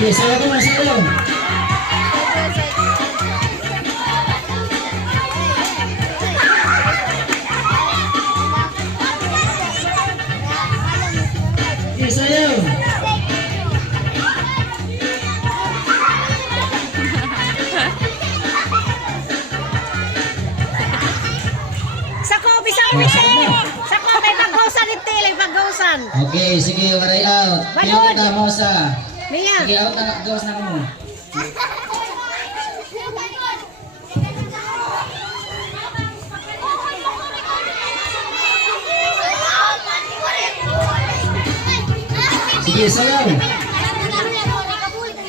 Sige, sayo ko na sayo. Sige, sayo. Sako, bisa ko, bisa. Sako, may pag-gausan ito, may pag-gausan. Okay, sige, waray out. Pili kita mo sa. Mia. Sige, out na, gawas na mo. Sige, sayaw.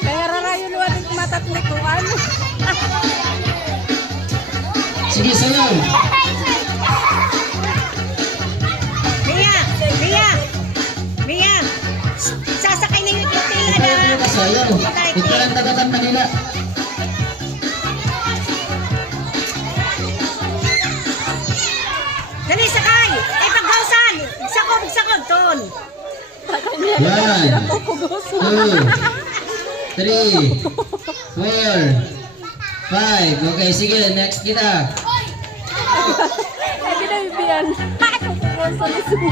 Pero na yun walit matatlikuan. Sige, sayaw. Mia, Mia. Mia. Sasakay na yung tila na. Sayaw. Ito lang tagatan Manila. Dali, sakay. Ay, pag-gausan. Sakog, ton. 1, 2, 3, 4, 5. Okay, sige, next kita. Ay, binaibiyan. Pupugoso na siya.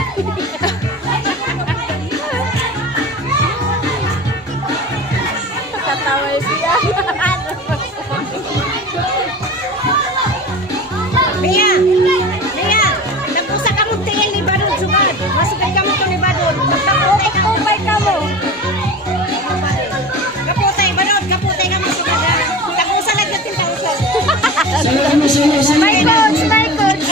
Katawa siya. Mia, Mia. Napusa ka mong tingin ni Badon, sugad. Masukay ka mo to ni Badon. Kaputay ka mo. Kupay ka mo. Kaputay, Badon. Kaputay ka mo, sugad. Tapusa lang natin, tapusa. Sayaw mo, sayaw, sayaw. My coach, my coach.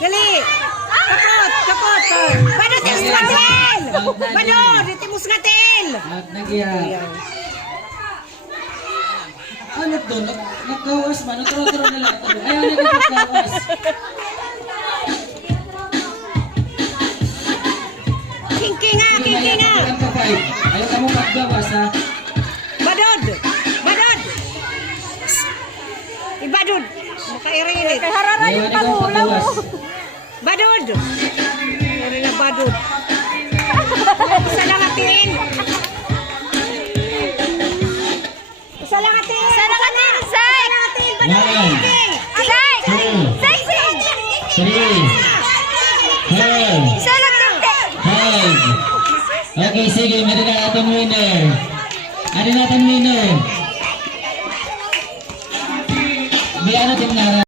Dali! Kapot! Badon, timus ngatin! Badon, timus ngatin! At nagya. Ano to? Nagkawas ba? Nagturo-turo na lang. Ayaw na nagkawas. Kinki nga! Ayaw ka mo paggawas ha. Badod! Ibadod! Makairinit! Kay harara Ayaw yung na ka pangulam mo. paggawas. Badod! Meron na badod. Isa lang atin! Isa lang atin! Isa lang atin, Zay! One, Zay! two, Zay! 3, 4, Isa lang din. 5. Okay, sige. Meron na natin winner. Ano natin winner? Di ano din nga